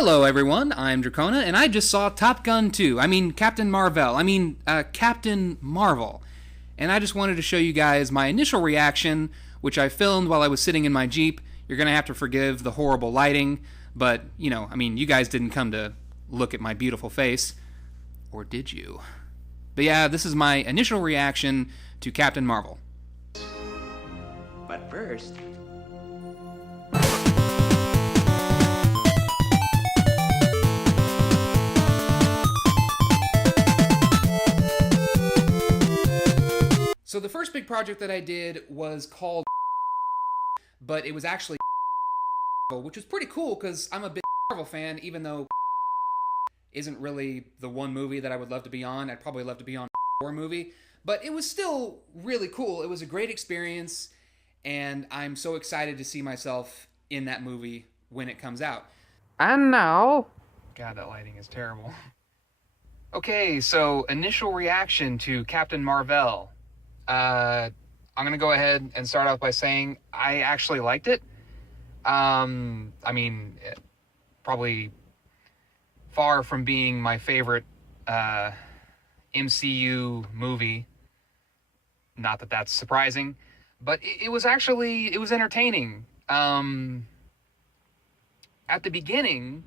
Hello, everyone. I'm Drachona, and I just saw Top Gun 2. Captain Marvel. Captain Marvel. And I just wanted to show you guys my initial reaction, which I filmed while I was sitting in my Jeep. You're going to have to forgive the horrible lighting, but, you guys didn't come to look at my beautiful face. Or did you? But yeah, this is my initial reaction to Captain Marvel. But first... So the first big project that I did was called but it was actually which was pretty cool because I'm a big Marvel fan, even though isn't really the one movie that I would love to be on. I'd probably love to be on a movie, but it was still really cool. It was a great experience, and I'm so excited to see myself in that movie when it comes out. And now... God, that lighting is terrible. Okay, so initial reaction to Captain Marvel. I'm going to go ahead and start off by saying I actually liked it. Probably far from being my favorite MCU movie. Not that that's surprising, but it was entertaining. At the beginning,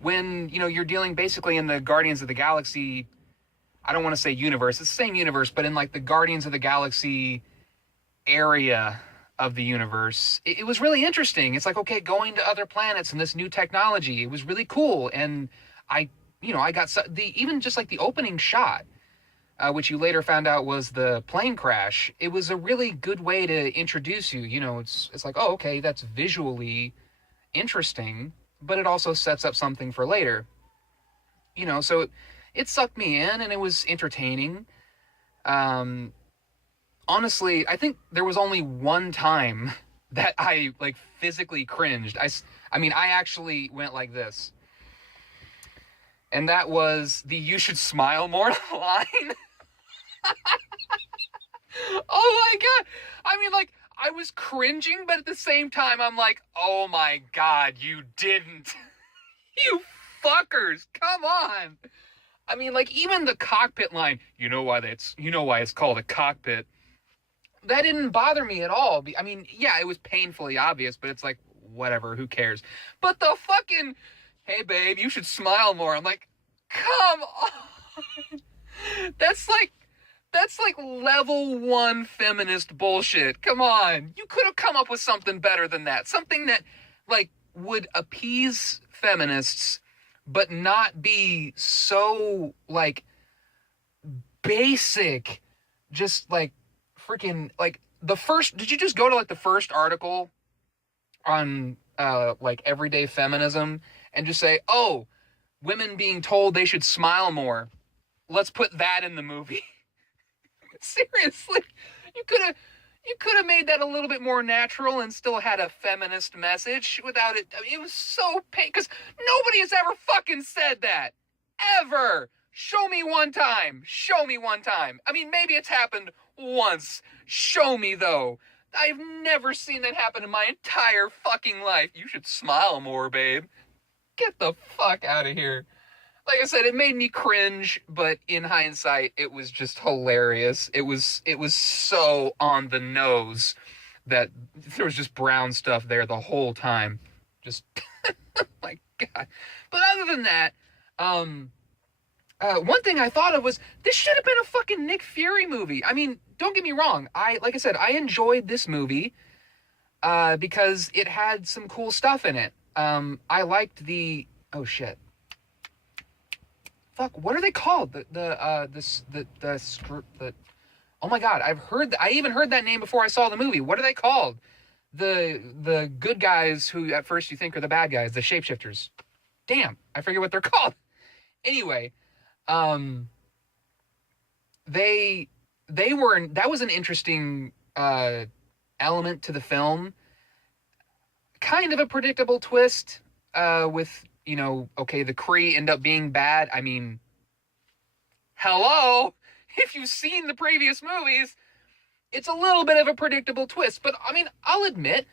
when, you're dealing basically in the Guardians of the Galaxy, I don't want to say universe, it's the same universe, but in like the Guardians of the Galaxy area of the universe, it was really interesting. It's like, okay, going to other planets and this new technology, it was really cool. And I got even just like the opening shot, which you later found out was the plane crash. It was a really good way to introduce you. It's like, oh, okay, that's visually interesting, but it also sets up something for later. So it sucked me in, and it was entertaining. Honestly, I think there was only one time that I physically cringed. I actually went like this. And that was the "you should smile more" line. Oh my God. I was cringing, but at the same time, I'm like, oh my God, you didn't. You fuckers, come on. Even the cockpit line, you know why it's called a cockpit. That didn't bother me at all. Yeah, it was painfully obvious, but it's like, whatever, who cares? But the fucking, hey babe, you should smile more. I'm like, come on. That's like level 1 feminist bullshit. Come on. You could have come up with something better than that. Something that would appease feminists, but not be so basic. Just freaking the first, did you just go to the first article on everyday feminism and just say, oh, women being told they should smile more, let's put that in the movie? Seriously, you could have made that a little bit more natural and still had a feminist message without it. It was so because nobody has ever fucking said that. Ever. Show me one time. Maybe it's happened once. Show me, though. I've never seen that happen in my entire fucking life. You should smile more, babe. Get the fuck out of here. Like I said, it made me cringe, but in hindsight, it was just hilarious. It was so on the nose that there was just brown stuff there the whole time. Just, my God. But other than that, one thing I thought of was, this should have been a fucking Nick Fury movie. Don't get me wrong. Like I said, I enjoyed this movie, because it had some cool stuff in it. I liked the, oh shit. Fuck, what are they called? Oh my God, I even heard that name before I saw the movie. What are they called? The good guys who at first you think are the bad guys, the shapeshifters. Damn, I forget what they're called. Anyway, that was an interesting element to the film. Kind of a predictable twist, with okay, the Kree end up being bad. Hello? If you've seen the previous movies, it's a little bit of a predictable twist. But, I'll admit,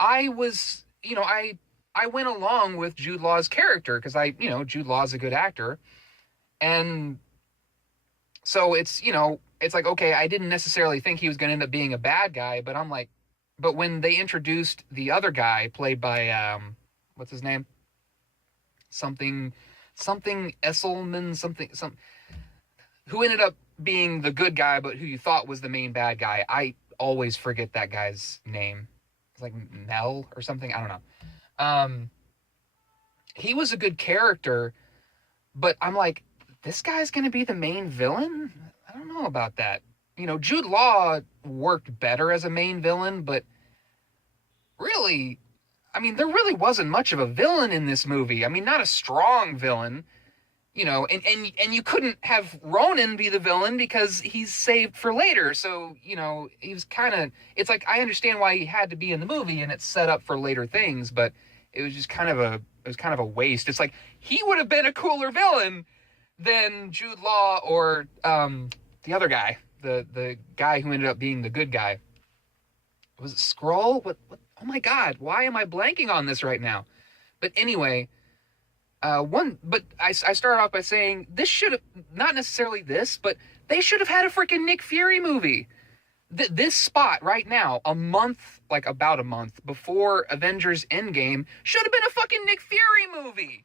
I was, I went along with Jude Law's character because Jude Law's a good actor. And so it's like, okay, I didn't necessarily think he was going to end up being a bad guy, but I'm like, but when they introduced the other guy played by, what's his name? Something Esselman, who ended up being the good guy, but who you thought was the main bad guy. I always forget that guy's name. It's like Mel or something. I don't know. He was a good character, but I'm like, this guy's going to be the main villain? I don't know about that. Jude Law worked better as a main villain, but really, there really wasn't much of a villain in this movie. Not a strong villain, and you couldn't have Ronan be the villain because he's saved for later. So, he was it's like, I understand why he had to be in the movie and it's set up for later things, but it was just kind of a waste. It's like, he would have been a cooler villain than Jude Law or the other guy, the guy who ended up being the good guy. Was it Skrull? What? Oh my God! Why am I blanking on this right now? But anyway, I started off by saying this should have, not necessarily this, but they should have had a freaking Nick Fury movie. This spot right now, about a month before Avengers Endgame, should have been a fucking Nick Fury movie.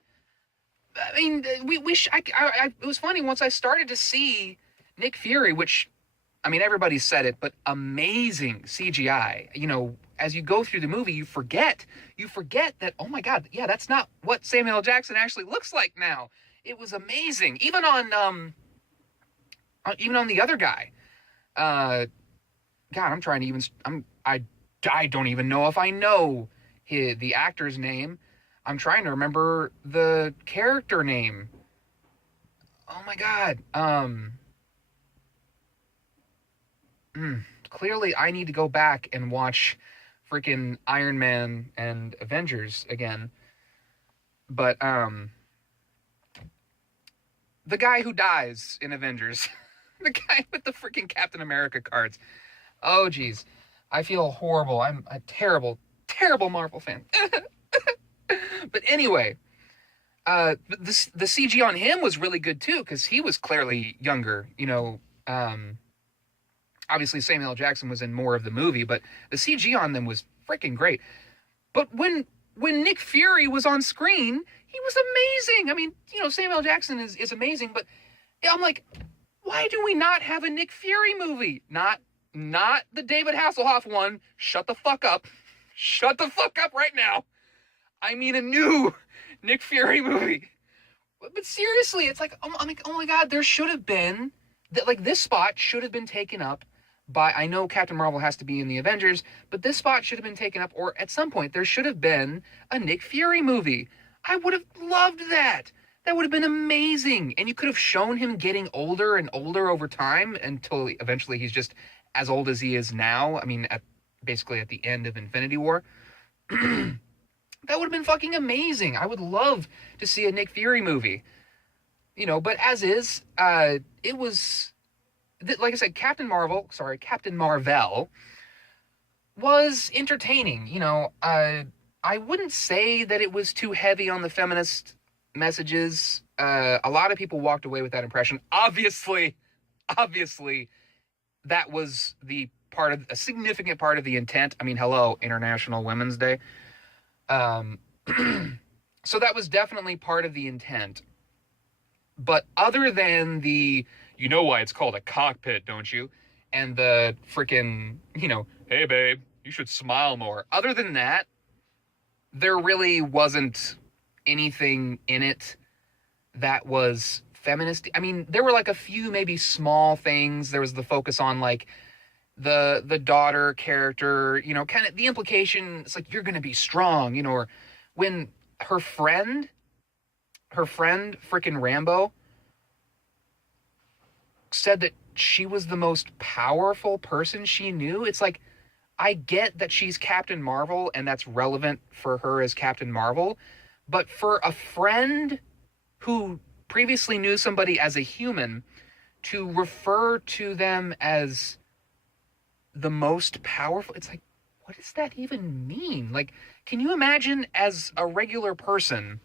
It was funny once I started to see Nick Fury, which, everybody said it, but amazing CGI. As you go through the movie, you forget that, oh my God, yeah, that's not what Samuel L. Jackson actually looks like now. It was amazing. Even on the other guy. God, I don't even know if I know the actor's name. I'm trying to remember the character name. Oh my God. Clearly I need to go back and watch freaking Iron Man and Avengers again. But, the guy who dies in Avengers. The guy with the freaking Captain America cards. Oh, geez. I feel horrible. I'm a terrible, terrible Marvel fan. But anyway, the CG on him was really good too, because he was clearly younger. Obviously Samuel L. Jackson was in more of the movie, but the CG on them was freaking great. But when Nick Fury was on screen, he was amazing. Samuel L. Jackson is amazing, but I'm like, why do we not have a Nick Fury movie? Not the David Hasselhoff one. Shut the fuck up. Shut the fuck up right now. A new Nick Fury movie. But seriously, it's like, oh my God, there should have been, this spot should have been taken up by, I know Captain Marvel has to be in the Avengers, but this spot should have been taken up, or at some point, there should have been a Nick Fury movie. I would have loved that. That would have been amazing. And you could have shown him getting older and older over time until eventually he's just as old as he is now. Basically at the end of Infinity War. That would have been fucking amazing. I would love to see a Nick Fury movie. But as is, it was, like I said, Captain Marvel was entertaining. I wouldn't say that it was too heavy on the feminist messages. A lot of people walked away with that impression. Obviously, that was a significant part of the intent. Hello, International Women's Day. So that was definitely part of the intent. But other than you know why it's called a cockpit, don't you? And the freaking, hey babe, you should smile more. Other than that, there really wasn't anything in it that was feminist. There were a few maybe small things. There was the focus on the daughter character, kind of the implication, it's like, you're going to be strong, or when her friend freaking Rambo said that she was the most powerful person she knew. It's like, I get that she's Captain Marvel and that's relevant for her as Captain Marvel, but for a friend who previously knew somebody as a human to refer to them as the most powerful, it's like, what does that even mean? Like, can you imagine as a regular person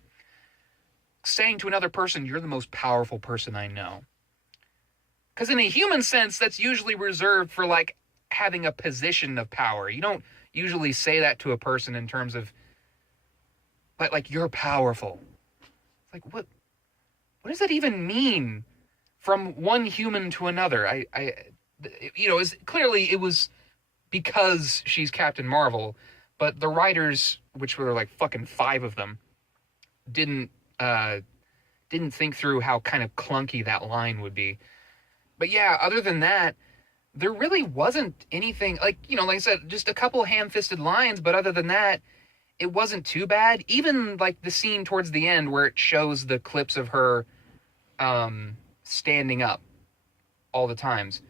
saying to another person, you're the most powerful person I know? Because in a human sense, that's usually reserved for, like, having a position of power. You don't usually say that to a person in terms of, like you're powerful. It's like, what does that even mean from one human to another? Clearly it was because she's Captain Marvel, but the writers, which were like fucking 5 of them, didn't think through how kind of clunky that line would be. But yeah, other than that, there really wasn't anything, like I said, just a couple ham-fisted lines, but other than that, it wasn't too bad. Even like the scene towards the end where it shows the clips of her standing up all the times.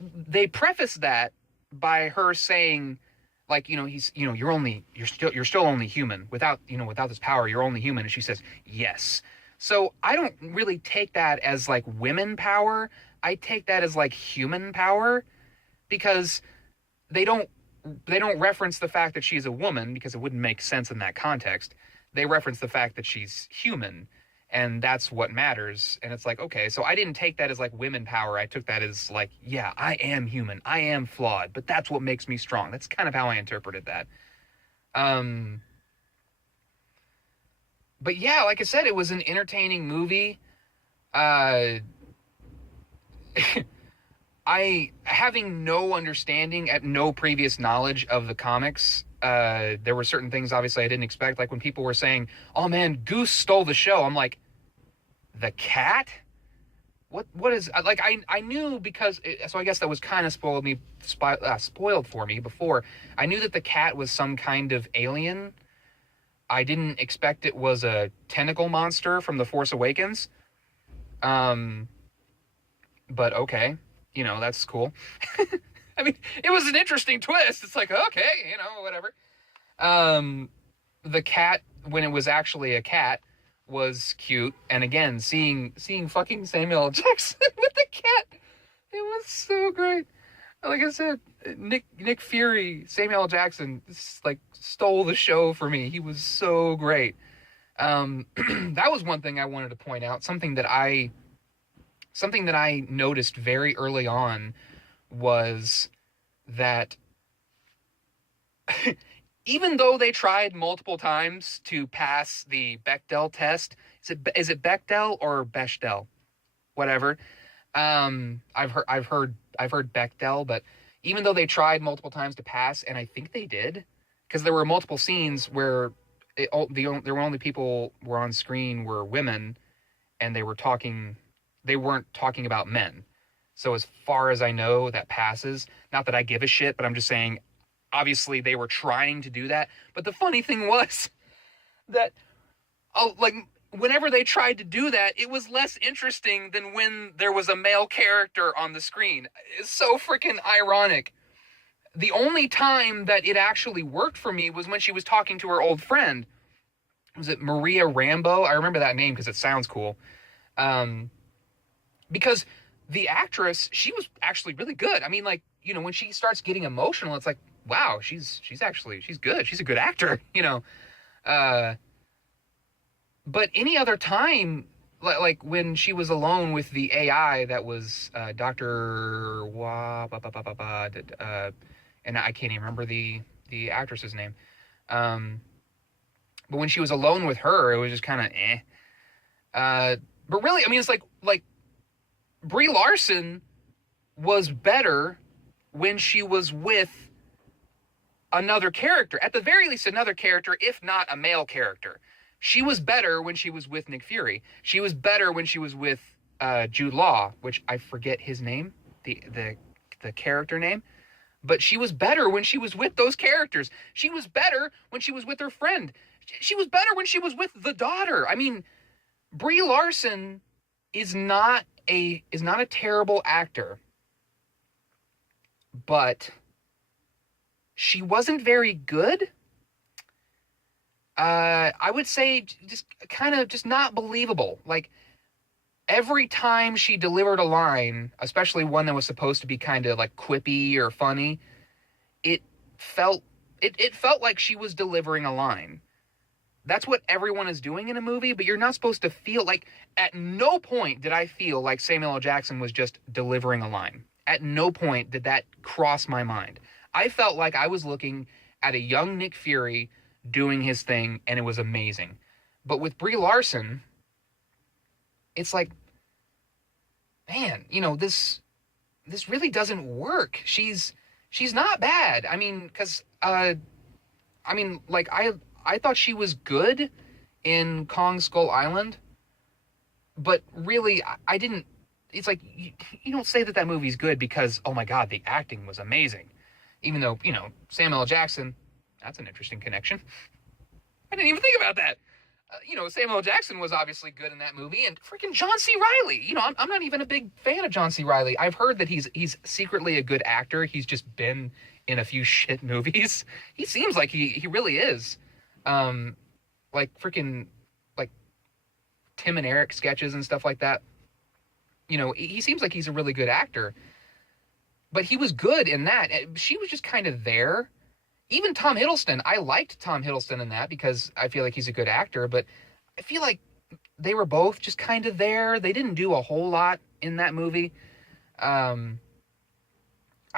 They preface that by her saying, like, you're still only human. Without this power, you're only human. And she says, yes. So I don't really take that as like women power. I take that as like human power, because they don't reference the fact that she's a woman, because it wouldn't make sense in that context. They reference the fact that she's human, and that's what matters. And it's like, okay, so I didn't take that as like women power. I took that as like, yeah, I am human. I am flawed, but that's what makes me strong. That's kind of how I interpreted that. But yeah, like I said, it was an entertaining movie. I, having no understanding, no previous knowledge of the comics, there were certain things obviously I didn't expect. Like when people were saying, oh man, Goose stole the show. I'm like, the cat? What is, like, I knew because, so I guess that was kind of spoiled for me before. I knew that the cat was some kind of alien. I didn't expect it was a tentacle monster from The Force Awakens. But okay. That's cool. I mean, it was an interesting twist. It's like, okay, whatever. The cat, when it was actually a cat, was cute. And again, seeing fucking Samuel L. Jackson with the cat, it was so great. Like I said, Nick Fury, Samuel L. Jackson, like, stole the show for me. He was so great. That was one thing I wanted to point out. Something that I noticed very early on was that even though they tried multiple times to pass the Bechdel test, is it Bechdel or Bechdel? Whatever. I've heard Bechdel, but even though they tried multiple times to pass, and I think they did, because there were multiple scenes where the only people were on screen were women, and they weren't talking about men. So as far as I know, that passes. Not that I give a shit, but I'm just saying, obviously they were trying to do that. But the funny thing was that, whenever they tried to do that, it was less interesting than when there was a male character on the screen. It's so freaking ironic. The only time that it actually worked for me was when she was talking to her old friend. Was it Maria Rambeau? I remember that name because it sounds cool. Because the actress, she was actually really good. I mean, like, when she starts getting emotional, it's like, wow, she's good. She's a good actor, But any other time, like when she was alone with the AI that was Dr. And I can't even remember the actress's name. But when she was alone with her, it was just kind of but really, I mean, it's like Brie Larson was better when she was with another character. At the very least, another character, if not a male character. She was better when she was with Nick Fury. She was better when she was with Jude Law, which I forget his name, the character name. But she was better when she was with those characters. She was better when she was with her friend. She was better when she was with the daughter. I mean, Brie Larson is not a terrible actor, but she wasn't very good. I would say just kind of just not believable. Like, every time she delivered a line, especially one that was supposed to be kind of like quippy or funny, it felt It felt like she was delivering a line. That's what everyone is doing in a movie, but you're not supposed to feel like, at no point did I feel like Samuel L. Jackson was just delivering a line. At no point did that cross my mind. I felt like I was looking at a young Nick Fury doing his thing, and it was amazing. But with Brie Larson, it's like, man, you know, this really doesn't work. She's not bad. I mean, because like I thought she was good in Kong Skull Island, but really I didn't. It's like you don't say that movie's good because, oh my God, the acting was amazing. Even though, you know, Samuel L. Jackson, that's an interesting connection. I didn't even think about that. You know, Samuel L. Jackson was obviously good in that movie, and freaking John C. Reilly. You know, I'm not even a big fan of John C. Reilly. I've heard that he's secretly a good actor. He's just been in a few shit movies. He seems like he really is. Like freaking like Tim and Eric sketches and stuff like that. You know, he seems like he's a really good actor. But he was good in that. She was just kind of there. Even Tom Hiddleston, I liked Tom Hiddleston in that because I feel like he's a good actor, but I feel like they were both just kind of there. They didn't do a whole lot in that movie. I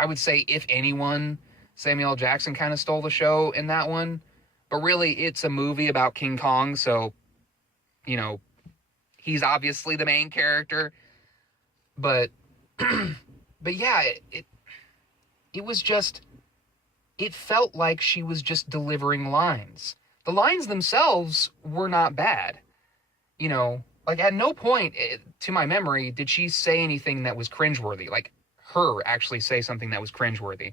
would say, if anyone, Samuel L. Jackson kind of stole the show in that one. But really, it's a movie about King Kong, so, you know, he's obviously the main character. But, but yeah, it was just... It felt like she was just delivering lines. The lines themselves were not bad. You know, like at no point, to my memory, did she say anything that was cringeworthy. Like her actually say something that was cringeworthy.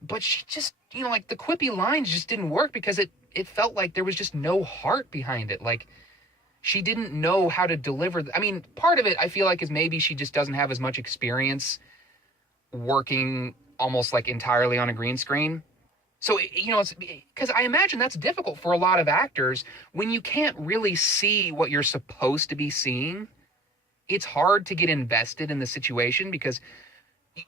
But she just, you know, like the quippy lines just didn't work because it felt like there was just no heart behind it. Like she didn't know how to deliver. I mean, part of it I feel like is maybe she just doesn't have as much experience working almost like entirely on a green screen. So, you know, it's because I imagine that's difficult for a lot of actors when you can't really see what you're supposed to be seeing. It's hard to get invested in the situation because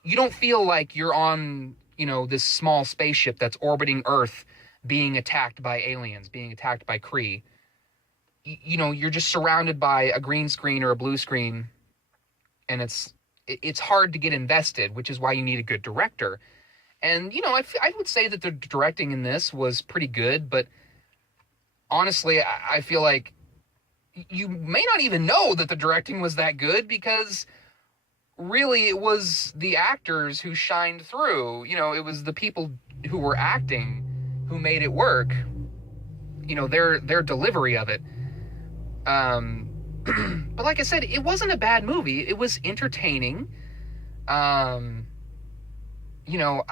you don't feel like you're on, you know, this small spaceship that's orbiting Earth being attacked by aliens, being attacked by Kree. You know, you're just surrounded by a green screen or a blue screen, and it's hard to get invested, which is why you need a good director. And, you know, I would say that the directing in this was pretty good, but honestly, I feel like you may not even know that the directing was that good because really it was the actors who shined through. You know, it was the people who were acting who made it work. You know, their delivery of it. But like I said, it wasn't a bad movie. It was entertaining. You know,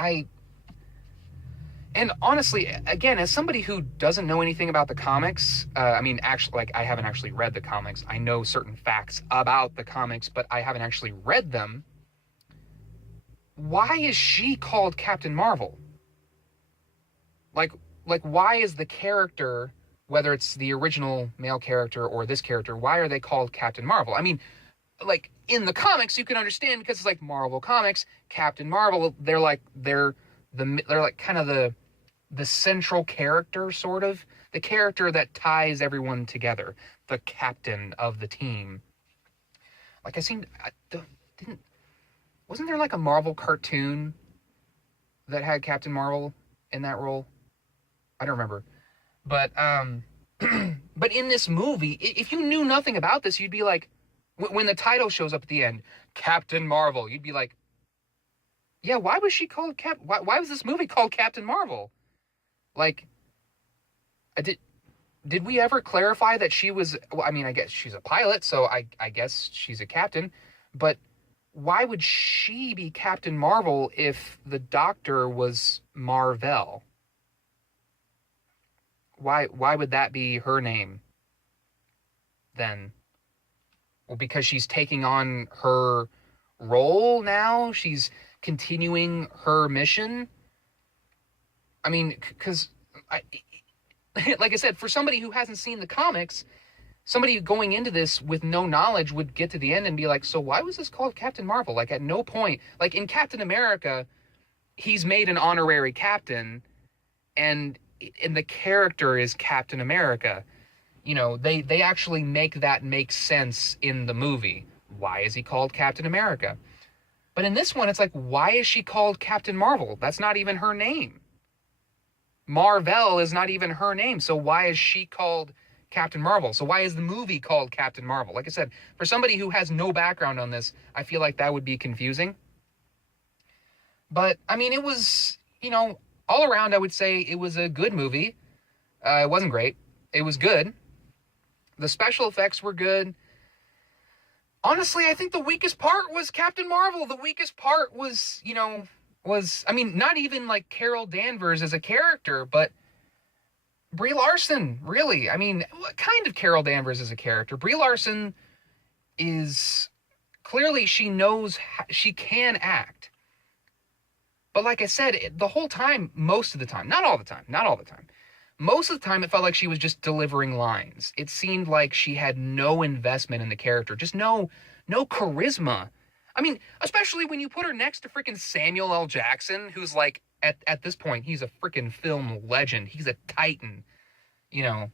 and honestly, again, as somebody who doesn't know anything about the comics, I mean, actually, like, I haven't actually read the comics. I know certain facts about the comics, but I haven't actually read them. Why is she called Captain Marvel? Like, why is the character, whether it's the original male character or this character, why are they called Captain Marvel? I mean, like, in the comics, you can understand because it's like Marvel Comics, Captain Marvel, they're like kind of the central character, sort of. The character that ties everyone together. The captain of the team. Like, wasn't there like a Marvel cartoon that had Captain Marvel in that role? I don't remember. But, but in this movie, if you knew nothing about this, you'd be like, when the title shows up at the end, Captain Marvel, you'd be like, yeah, why was she called why was this movie called Captain Marvel? Like, did we ever clarify that she was, well, I mean, I guess she's a pilot, so I guess she's a captain, but why would she be Captain Marvel if the Doctor was Marvel? Why would that be her name then? Well, because she's taking on her role now? She's continuing her mission? I mean, because, like I said, for somebody who hasn't seen the comics, somebody going into this with no knowledge would get to the end and be like, so why was this called Captain Marvel? Like, at no point, like in Captain America, he's made an honorary captain, and the character is Captain America. You know, they actually make that make sense in the movie. Why is he called Captain America? But in this one, it's like, why is she called Captain Marvel? That's not even her name. Marvel is not even her name. So why is she called Captain Marvel? So why is the movie called Captain Marvel? Like I said, for somebody who has no background on this, I feel like that would be confusing. But, I mean, it was, you know, all around, I would say it was a good movie. It wasn't great. It was good. The special effects were good. Honestly, I think the weakest part was Captain Marvel. The weakest part was, you know, I mean, not even like Carol Danvers as a character, but Brie Larson, really. I mean, what kind of Carol Danvers as a character? Brie Larson is clearly, she knows she can act. But like I said, the whole time, most of the time, not all the time, most of the time it felt like she was just delivering lines. It seemed like she had no investment in the character, just no charisma. I mean, especially when you put her next to freaking Samuel L. Jackson, who's like, at this point, he's a freaking film legend. He's a titan, you know,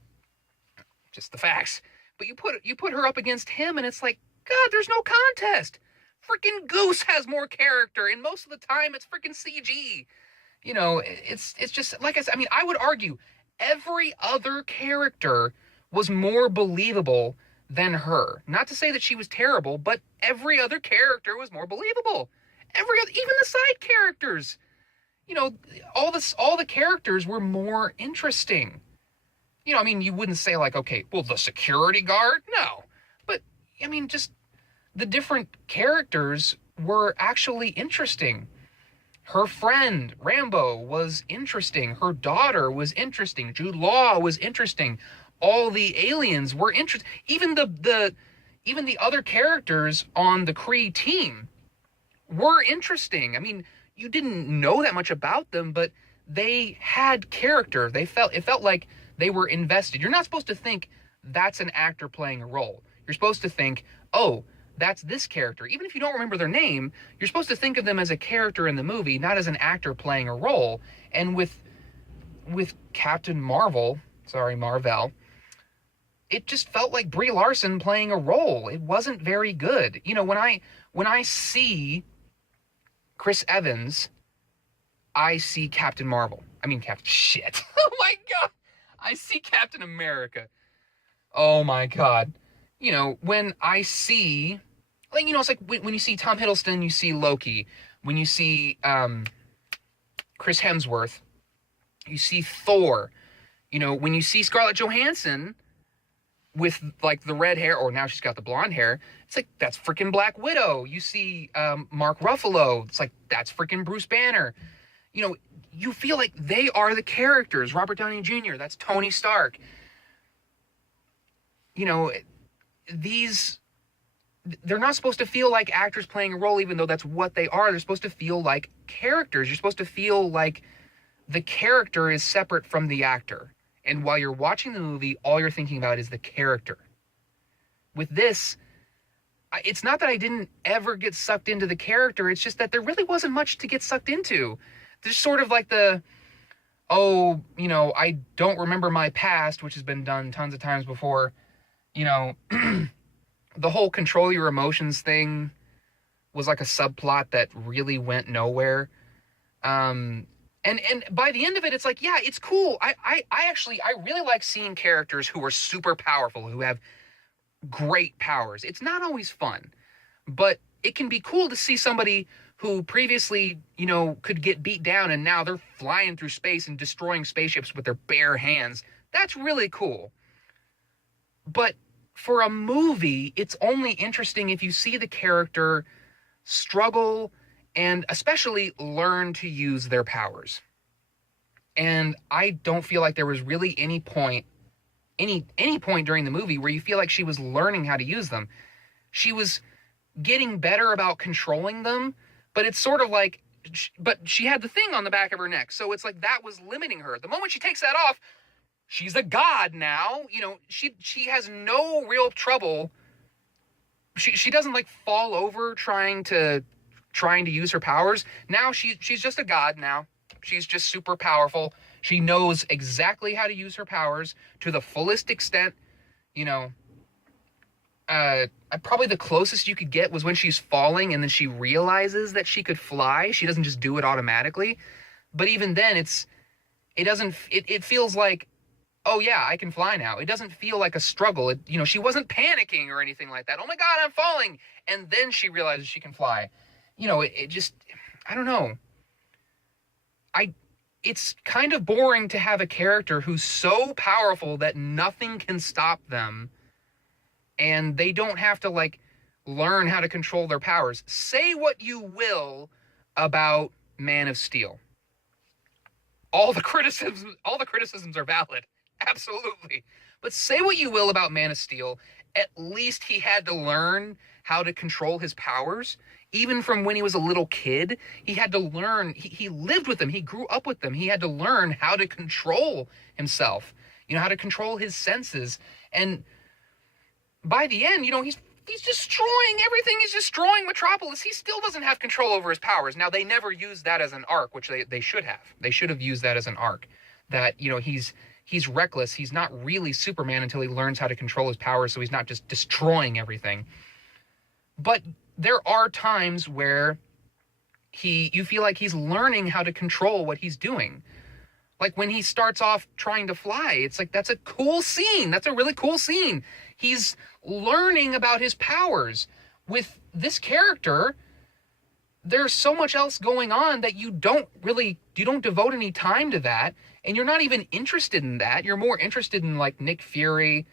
just the facts. But you put her up against him, and it's like, God, there's no contest. Freaking Goose has more character, and most of the time it's freaking CG. You know, it's just, like I said, I mean, I would argue every other character was more believable than her. Not to say that she was terrible, but every other character was more believable. Even the side characters, you know, all the characters were more interesting. You know, I mean, you wouldn't say like, okay, well, the security guard, no, but I mean, just the different characters were actually interesting. Her friend, Rambo, was interesting. Her daughter was interesting. Jude Law was interesting. All the aliens were interesting. Even the other characters on the Kree team were interesting. I mean, you didn't know that much about them, but they had character. It felt like they were invested. You're not supposed to think that's an actor playing a role. You're supposed to think, oh, that's this character. Even if you don't remember their name, you're supposed to think of them as a character in the movie, not as an actor playing a role. And with Captain Marvel, it just felt like Brie Larson playing a role. It wasn't very good. You know, when I see Chris Evans, I see Captain Marvel. I mean, shit. Oh my God. I see Captain America. Oh my God. You know, when I see, like, you know, it's like when you see Tom Hiddleston, you see Loki. When you see Chris Hemsworth, you see Thor. You know, when you see Scarlett Johansson with, like, the red hair, or now she's got the blonde hair, it's like, that's freaking Black Widow. You see Mark Ruffalo, it's like, that's freaking Bruce Banner. You know, you feel like they are the characters. Robert Downey Jr., that's Tony Stark. You know, they're not supposed to feel like actors playing a role, even though that's what they are. They're supposed to feel like characters. You're supposed to feel like the character is separate from the actor. And while you're watching the movie, all you're thinking about is the character. With this, it's not that I didn't ever get sucked into the character. It's just that there really wasn't much to get sucked into. There's sort of like you know, I don't remember my past, which has been done tons of times before. You know, the whole control your emotions thing was like a subplot that really went nowhere. And by the end of it, it's like, yeah, it's cool. I really like seeing characters who are super powerful, who have great powers. It's not always fun, but it can be cool to see somebody who previously, you know, could get beat down and now they're flying through space and destroying spaceships with their bare hands. That's really cool. But for a movie, it's only interesting if you see the character struggle and especially learn to use their powers. And I don't feel like there was really any point during the movie where you feel like she was learning how to use them. She was getting better about controlling them, but it's sort of like, but she had the thing on the back of her neck, so it's like that was limiting her. The moment she takes that off, she's a god now. You know, she has no real trouble. She doesn't like fall over trying to use her powers. Now she's just a god now. She's just super powerful. She knows exactly how to use her powers to the fullest extent. You know, probably the closest you could get was when she's falling and then she realizes that she could fly. She doesn't just do it automatically. But even then, it feels like, oh yeah, I can fly now. It doesn't feel like a struggle. She wasn't panicking or anything like that. Oh my God, I'm falling. And then she realizes she can fly. It just, I don't know. It's kind of boring to have a character who's so powerful that nothing can stop them. And they don't have to learn how to control their powers. Say what you will about Man of Steel. All the criticisms are valid. Absolutely. But say what you will about Man of Steel, at least he had to learn how to control his powers. Even from when he was a little kid, he had to learn. He lived with them. He grew up with them. He had to learn how to control himself, how to control his senses. And by the end, he's destroying everything. He's destroying Metropolis. He still doesn't have control over his powers. Now, they never used that as an arc, which they should have. They should have used that as an arc. That, he's reckless. He's not really Superman until he learns how to control his powers, so he's not just destroying everything. But there are times where you feel like he's learning how to control what he's doing. Like when he starts off trying to fly, it's like, that's a cool scene. That's a really cool scene. He's learning about his powers. With this character, there's so much else going on that you don't devote any time to that. And you're not even interested in that. You're more interested in Nick Fury,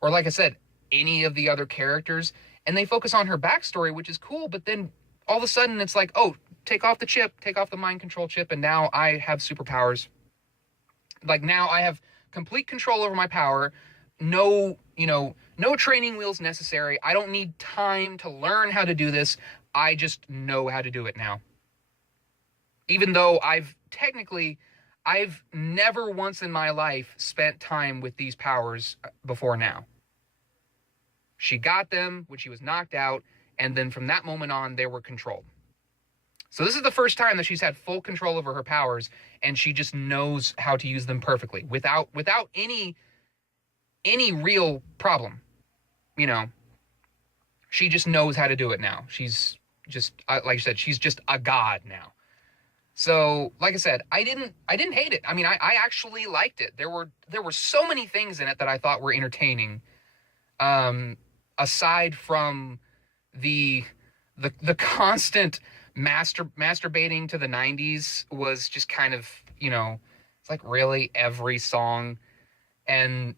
or like I said, any of the other characters. And they focus on her backstory, which is cool. But then all of a sudden it's like, oh, take off the chip, take off the mind control chip. And now I have superpowers. Now I have complete control over my power. No training wheels necessary. I don't need time to learn how to do this. I just know how to do it now. Even though I've never once in my life spent time with these powers before now. She got them when she was knocked out, and then from that moment on, they were controlled. So this is the first time that she's had full control over her powers, and she just knows how to use them perfectly without any real problem. She just knows how to do it now. She's just, like I said, she's just a god now. So, like I said, I didn't hate it. I mean, I actually liked it. There were so many things in it that I thought were entertaining. Aside from the constant masturbating to the 90s was just kind of, it's like really every song, and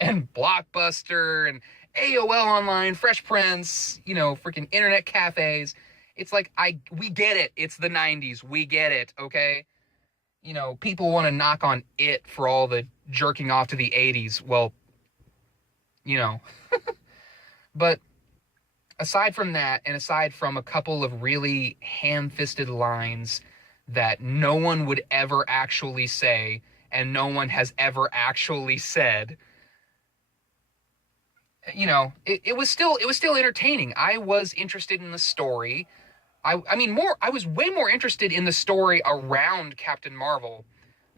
and Blockbuster and AOL Online, Fresh Prince, freaking internet cafes. It's like, we get it. It's the 90s. We get it, okay? People want to knock on it for all the jerking off to the 80s. Well, but aside from that, and aside from a couple of really ham-fisted lines that no one would ever actually say, and no one has ever actually said, it was still entertaining. I was interested in the story. I was way more interested in the story around Captain Marvel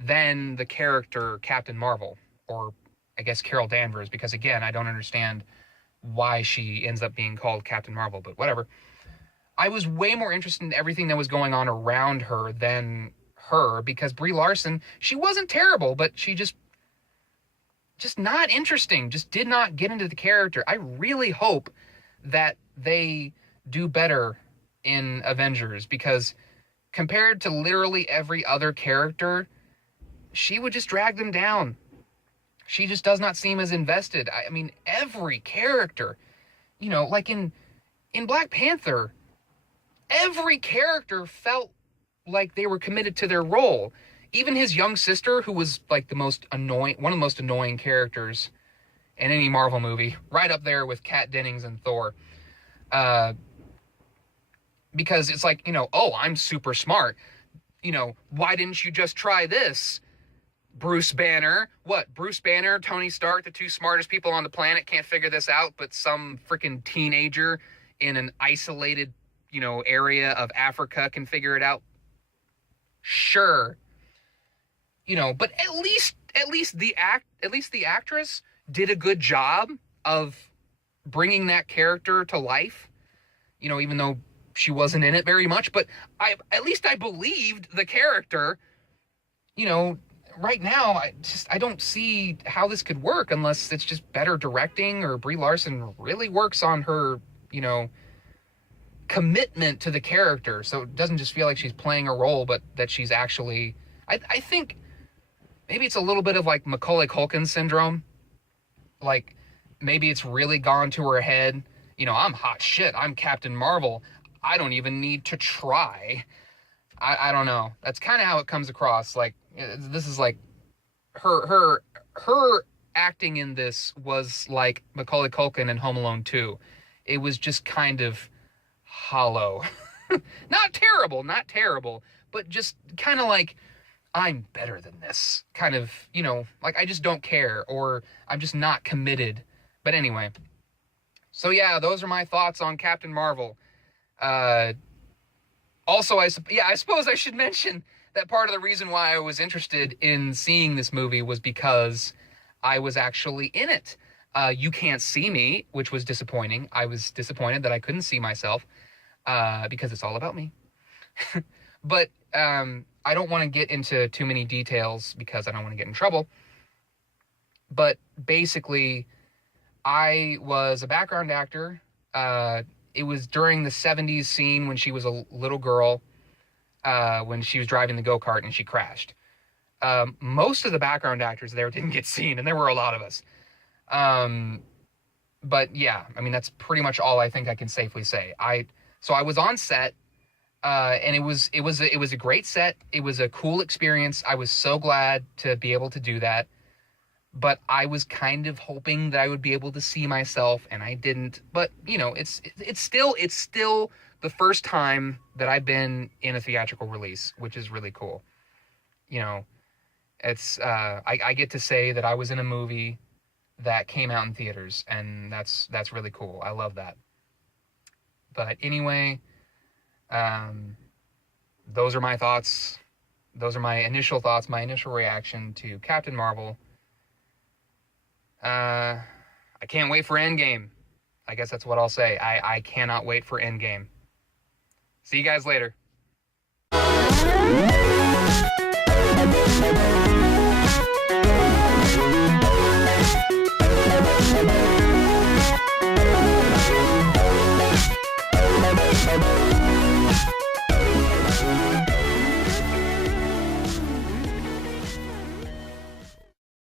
than the character Captain Marvel, or I guess Carol Danvers, because again, I don't understand why she ends up being called Captain Marvel, but whatever. I was way more interested in everything that was going on around her than her, because Brie Larson, she wasn't terrible, but she just not interesting, just did not get into the character. I really hope that they do better in Avengers, because compared to literally every other character, she would just drag them down. She just does not seem as invested. I mean, every character, like in Black Panther, every character felt like they were committed to their role. Even his young sister, who was like one of the most annoying characters in any Marvel movie, right up there with Kat Dennings and Thor. Because it's like, oh, I'm super smart. Why didn't you just try this? Bruce Banner. What? Bruce Banner, Tony Stark, the two smartest people on the planet, can't figure this out, but some freaking teenager in an isolated, area of Africa can figure it out? Sure. but at least the actress did a good job of bringing that character to life, even though she wasn't in it very much, but at least I believed the character. Right now I don't see how this could work unless it's just better directing, or Brie Larson really works on her, commitment to the character, so it doesn't just feel like she's playing a role, but that she's actually, I think maybe it's a little bit of like Macaulay Culkin syndrome. Like, maybe it's really gone to her head. I'm hot shit. I'm Captain Marvel. I don't even need to try. I don't know. That's kind of how it comes across. Like, this is like her acting in this was like Macaulay Culkin in Home Alone 2. It was just kind of hollow. Not terrible, but just kind of like, I'm better than this. Kind of, like I just don't care, or I'm just not committed. But anyway. So yeah, those are my thoughts on Captain Marvel. Also, I suppose I should mention that part of the reason why I was interested in seeing this movie was because I was actually in it. You can't see me, which was disappointing. I was disappointed that I couldn't see myself, because it's all about me. But I don't want to get into too many details because I don't want to get in trouble. But basically, I was a background actor. It was during the 70s scene when she was a little girl, when she was driving the go-kart and she crashed. Most of the background actors there didn't get seen, and there were a lot of us. But yeah, I mean, that's pretty much all I think I can safely say. So I was on set, and it was a great set. It was a cool experience. I was so glad to be able to do that. But I was kind of hoping that I would be able to see myself, and I didn't. But it's still the first time that I've been in a theatrical release, which is really cool. It's I get to say that I was in a movie that came out in theaters, and that's really cool. I love that. But anyway, those are my thoughts. Those are my initial thoughts, my initial reaction to Captain Marvel. I can't wait for Endgame. I guess that's what I'll say. I cannot wait for Endgame. See you guys later.